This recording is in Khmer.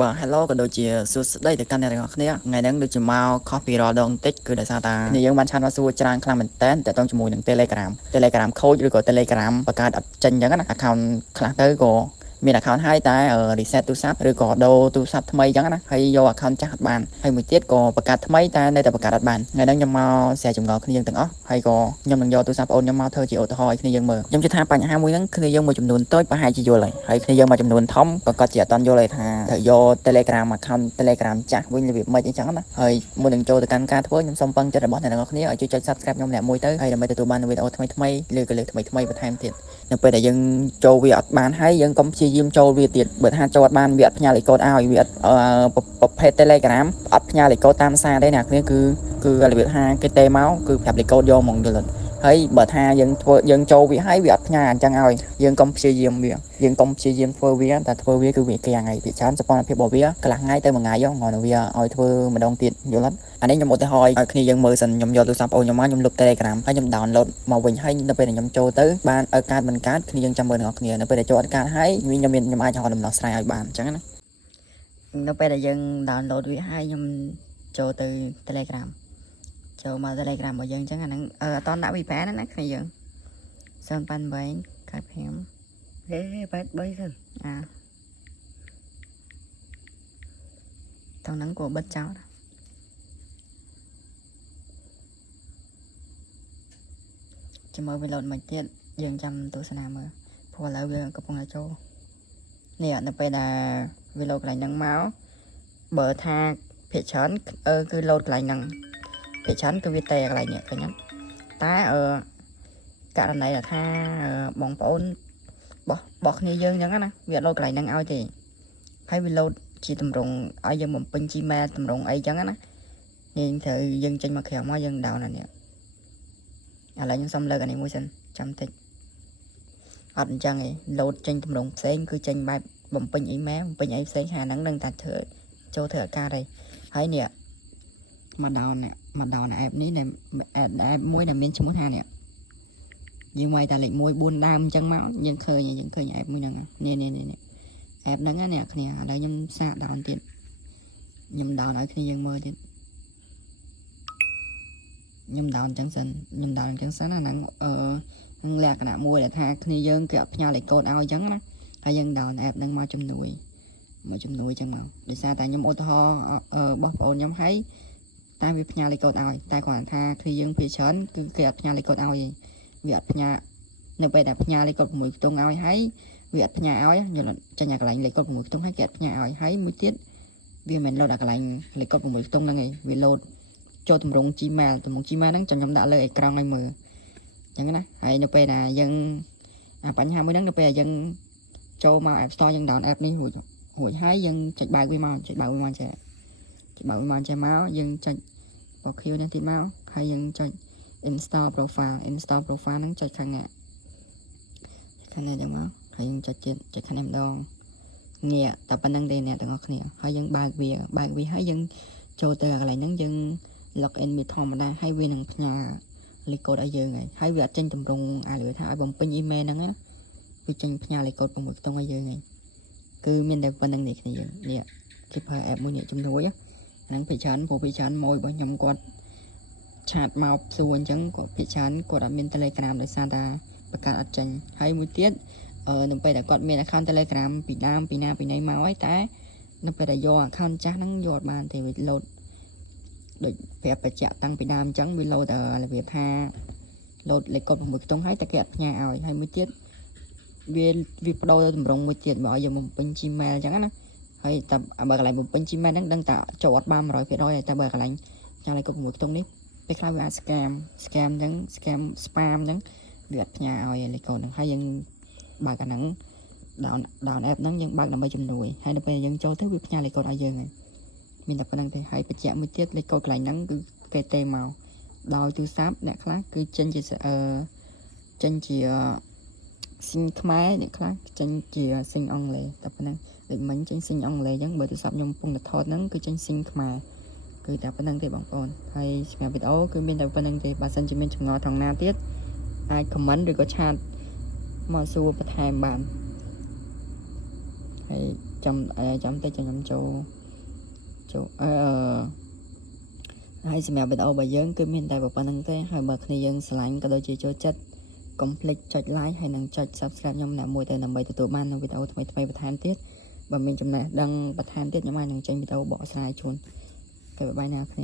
Hello ក៏ដូចជាសួស្តីទៅកាន់អ្នកទាំងអស់គ្នាថ្ងៃហ្នឹងដូចជាមក copy រដងតិចគឺដោយសារតាគ្នាយើងបានឆានមកសួរច្រើនខ្លាំងមែនតើតើតោងជាមួយនឹង Telegram ខូចឬក៏ Telegram បង្កើតអត់ចេញអញ្ចឹងណា account ខ្លះទៅក៏មាន account ហើយតែ reset ទូរស័ព្ទឬក៏ដូរទូរស័ព្ទថ្មីអញ្ចឹងណាហើយយក account ចាស់អត់បានហើយមួយទៀតក៏បង្កើតថ្មីតែនៅតែបង្កើតអត់បានថ្ងៃហ្នឹងខ្ញុំមក share ចម្ងល់គ្នាយើងទាំងអស់ហើយក៏ខ្ញុំនឹងយកទូរស័ព្ទបងខ្ញុំមកធ្វើជាឧទាហរណ៍ឲ្យគ្នាយើងមើលខ្ញុំជឿថាបញ្ហាមួយហ្នឹងគ្នាយើងមួយចំនួនតូចប្រហែលជាយល់ហើយគ្នាយើងមួយចំនួនធំក៏គាត់ជាអត់ទាន់យល់ទេថាត្រូវយក Telegram account Telegram ចាស់វិញរបៀបម៉េចអញ្ចឹងណាហើយមុននឹងចូលទៅកាន់ការធ្វើខ្ញុំសូមពឹងចិត្តរបស់អ្នកទាំងអស់គ្នាឲ្យជួយចុច Subscribe ខ្ញុំម្នាក់មួយទៅហើយដើម្បីទទួលបានវីដេអូថ្មីៗឬក៏លើកថ្មីៗបន្ថែមទៀតនៅពេលដែលយើងចូលវាអត់បានហើយយើងកុំព្យាយាមចូលវាទៀតបើថាចូលអត់បានវាអត់ផ្ញើលេខកូដឲ្យវាអត់ប្រភេទ Telegram អត់ផ្ញើលេខកូដតាមសារទេអ្នកគ្នាគឺរបៀបថាគេទេមកគឺប្រាប់លេខកូដយកហ្មងយល់ហើយបើថាយើងចូលវាហើយវាអត់ផ្ញើអញ្ចឹងឲ្យយើងកុំព្យាយាមវាយើងកុំព្យាយាមធ្វើវាតែធ្វើវាគឺវាគេថ្ងៃពីច្រើនសកម្មភាពរបស់វាកន្លះថ្ងៃទៅមួយថ្ងៃយកងល់វាឲ្យធ្វើម្ដងទៀតយល់អត់អានេះខ្ញុំឧទាហរណ៍ឲ្យគ្នាយើងមើលសិនខ្ញុំយកទូរស័ព្ទអូនខ្ញុំមកខ្ញុំលុប Telegram ហើយខ្ញុំ download មកវិញហើយនៅពេលដែលខ្ញុំចូលទៅបានឲ្យកើតមិនកើតគ្នាយើងចាំមើលទាំងអស់គ្នានៅពេលដែលចូលអត់កើតហើយខ្ញុំអាចរកដំណោះស្រាយឲ្យបានអញ្ចឹងណានៅពេលដែលយើង download វាហើយខ្ញុំចូលទៅ Telegram ចូលមក Telegram របស់យើងអញ្ចឹងអាហ្នឹងអត់តដាក់ VPN ណាគ្នាយើង088កាត់5ហេ83សិនតោះហ្នឹងក៏បិទចោលចាំមើលវាលោតមកទៀតយើងចាំទស្សនាមើលព្រោះឥឡូវវាកំពុងតែចូលនេះនៅពេលដែលវាលោតកន្លែងហ្នឹងមកបើថាភាគច្រើនគឺលោតកន្លែងហ្នឹងភាគច្រើនគឺវាតែកន្លែងនេះឃើញតែករណីថាបងប្អូនបោះគ្នាយើងអញ្ចឹងណាវាអត់លោតកន្លែងហ្នឹងឲ្យទេហើយវាលោតជាតម្រងឲ្យយើងបំពេញ Gmail តម្រងអីចឹងណាយើងត្រូវយើងចេញមកក្រៅមកយើង down អានេះឥឡូវខ្ញុំសុំលើកអានេះមួយសិនចាំតិចអត់អញ្ចឹងឯងលោតចេញតម្រងផ្សេងគឺចេញបែបបំពេញ email បំពេញអីផ្សេងហាហ្នឹងនឹងតែធ្វើចូលធ្វើអាការទេហើយនេះមក down app នេះដែល app មួយដែលមានឈ្មោះថានេះយើងមកតែលេខ1 4ដើមអញ្ចឹងមកយើងឃើញ app មួយហ្នឹងនេះ app ហ្នឹងណាអ្នកគ្នាឥឡូវខ្ញុំសាក down ទៀតខ្ញុំ down ឲ្យគ្នាយើងមើលទៀតខ្ញុំ down អញ្ចឹងសិនអាហ្នឹងនឹងលក្ខណៈមួយដែលថាគ្នាយើងគេអត់ផ្ញើលេខកូដឲ្យអញ្ចឹងណាហើយយើង down app ហ្នឹងមកជំនួយអញ្ចឹងមកដោយសារតែខ្ញុំឧទាហរណ៍បងប្អូនខ្ញុំឲ្យតែវាផ្ញើលេខកូដឲ្យតែគាត់ថាគ្នាយើងភាគច្រើនគឺគេអត់ផ្ញើលេខកូដឲ្យវាអត់ផ្ញើនៅពេលដែលផ្ញើលេខកូដ6ខ្ទង់ឲ្យហើយវាអត់ផ្ញើឲ្យយល់ចាញ់អាកន្លែងលេខកូដ6ខ្ទង់ហើយគេអត់ផ្ញើឲ្យហើយមួយទៀតវាមិនលោតអាកន្លែងលេខកូដ6ខ្ទង់ហ្នឹងឯងវាលោតចូលតម្រង Gmail ហ្នឹងចាំខ្ញុំដាក់លើអេក្រង់ឲ្យមើលអញ្ចឹងណាហើយនៅពេលដែលយើងបញ្ហាមួយហ្នឹងនៅពេលដែលយើងចូលមក App Store យើង down app នេះរួចហើយយើងចុចបើកវាមកចេះមកយើងចុចបក Q នេះទៀតមកហើយយើងចុច install profile ហ្នឹងចុចខាងនេះចឹងមកហើយយើងចុចខាងនេះម្ដងងាកតែប៉ុណ្្នឹងទេអ្នកទាំងអស់គ្នាហើយយើងបើកវាហើយយើងចូលទៅកន្លែងហ្នឹងយើង log in វាធម្មតាហើយវានឹងផ្ញើលេខកូដឲ្យយើងហើយវាអត់ចេញតម្រងលើថាឲ្យបំពេញ email ហ្នឹងណាវាចេញផ្ញើលេខកូដ6ខ្ទង់ឲ្យយើងគឺមានតែប៉ុណ្្នឹងនេះគ្នាយើងនេះគេប្រើ app មួយនេះជំនួយហ្នឹងភាគច្រើនមករបស់ខ្ញុំគាត់ឆាតមកសួរអញ្ចឹងគាត់ភាគច្រើនគាត់អត់មាន Telegram ដោយសារតែបង្កើតអត់ចេញហើយមួយទៀតនៅពេលដែលគាត់មាន account Telegram ពីដើមពីណាពីណីមកហើយតែនៅពេលដែលយក account ចាស់ហ្នឹងយកអត់បានទេវា load ដូចប្រាប់បញ្ជាក់តាំងពីដើមអញ្ចឹងវា load របៀបថា load លេខកូដ6ខ្ទង់ហើយតែគេអត់ផ្ញើឲ្យហើយមួយទៀតវាបដូរទៅតម្រងមួយទៀតបើឲ្យយើងបំពេញ Gmail អញ្ចឹងណាហើយតែបើកន្លែងបំពេញ Gmail ហ្នឹងដឹងតែចូលអត់បាន 100% តែបើកន្លែងផ្ញើលេខកូដ6ខ្ទង់នេះពេលខ្លះវាអាច scam អញ្ចឹង scam spam អញ្ចឹងវាអត់ផ្ញើឲ្យលេខកូដហ្នឹងហើយយើងបើកអាហ្នឹង down app ហ្នឹងយើងបើកដើម្បីជំនួយហើយដល់ពេលយើងចូលទៅវាផ្ញើលេខកូដឲ្យយើងហើយមានតែប៉ុណ្្នឹងទេហើយបញ្ជាក់មួយទៀតលេខកូដកន្លែងហ្នឹងគឺគេទេមកដោយទូរស័ព្ទអ្នកខ្លះគឺចេញជាស៊ីងខ្មែរអ្នកខ្លះចេញជាស៊ីងអង់គ្លេសតែប៉ុណ្្នឹងដូចមិញចេញស៊ីងអង់គ្លេសអញ្ចឹងបើទូរស័ព្ទខ្ញុំកំពុងតែថតហ្នឹងគឺចេញស៊ីងខ្មែរគឺតែប៉ុណ្្នឹងទេបងប្អូនហើយសម្រាប់វីដេអូគឺមានតែប៉ុណ្្នឹងទេបើសិនជាមានចម្ងល់ថងណាទៀតអាច comment ឬក៏ឆាតមកសួរបន្ថែមបានហើយ chấm tới cho nhóm châu hay xem video bài dưỡng cứ miền Tây và phần năng thế hai bậc này dân slime có đôi chỉ cho chất complete chọn like hay năng chọn subscribe nhóm nào mùi tới nằm bay từ tụi man video thay và tham tiết và mình chấm này đăng bật tham tiết nhóm ai năng tranh video bỏ slide chuồn cái bài nào kia